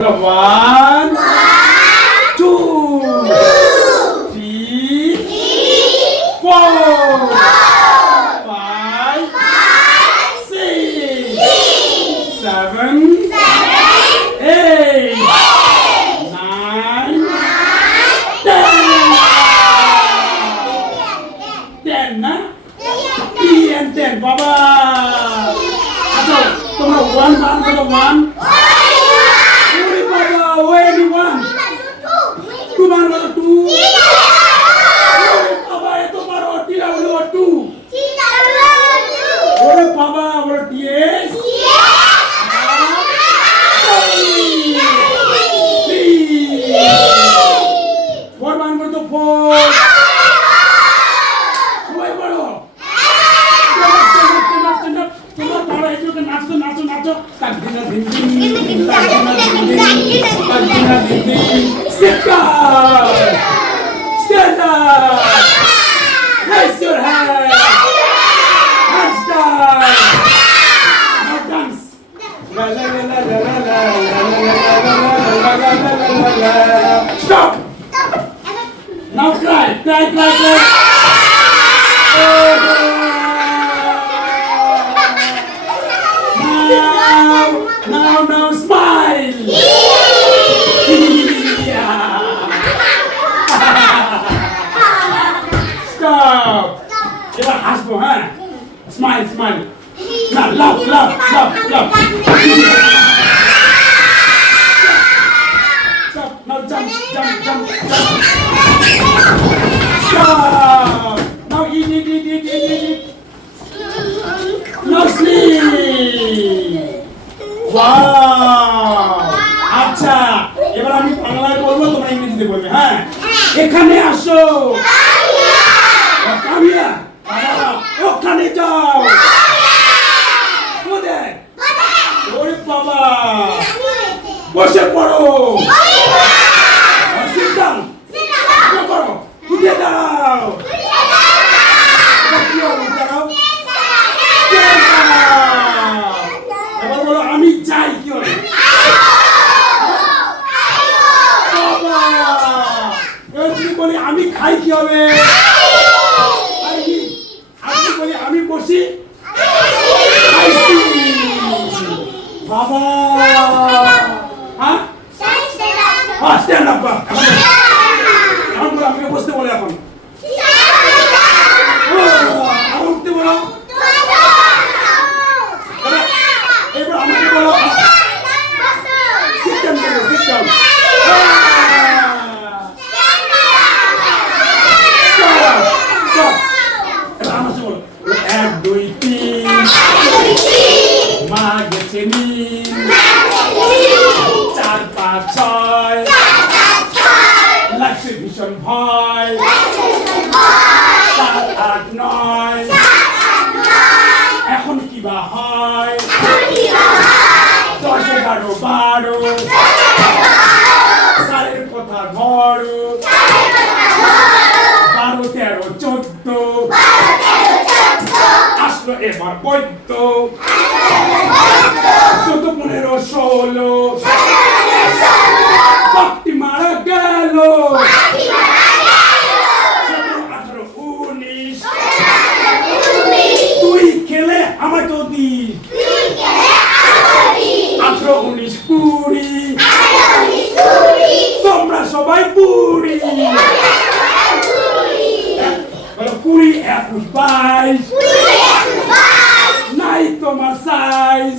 One, two, three, four, five, six, seven, eight, nine, 10 না? 10 বাবা আচ্ছা তোমরা 1 বার বলো 1 Only one. Two bar bolo two. Baba eto baro tira bolo two. Ore baba bolo yes. Four bar bolo to four. Why bolo? Stand up. Tomorrow baro eto ke nacho. Tagdina dindi. Sit down! Stand up! Raise your hand! Hands down! Now dance! La la la la la la la la la. Stop! Now cry! Cry! Now smile! Stop! Ebar hasbo, huh? Smile. Now laugh. Stop. Now jump. Stop. Now eat. Now sleep. Wow! আচ্ছা এবার আমি বাংলায় বলবো তোমরা ইংরেজিতে বলবে হ্যাঁ এখানে আসো কামিয়া ওখানে যাও কোথায় ওরে বাবা বসে পড়ো sit down করো উঠে দাও এবার বলো আমি চাই কি হবে বলি আমি খাই কি হবে আমি বলি আমি বসি বাবা হ্যাঁ স্ট্যান্ড আপ আমি বসতে বলে এখন উঠতে বলো এবার আমাকে বলো sit down এক দুই তিন মা গেছে নিন 4 5 6 লাগছে ভীষণ ভয় 7 8 9 এখন কি বা হয় 10 11 12 সারের কথা ধরো 12 13 14 আসলো এবার বৈদ্য 14 15 16 বাপটি মারা গেল 17 18 19 তুই খেলে আমায় তো দিস 18 19 20 তোমরা সবাই বুড়ি 20 21 22 নাই তোমার সাইজ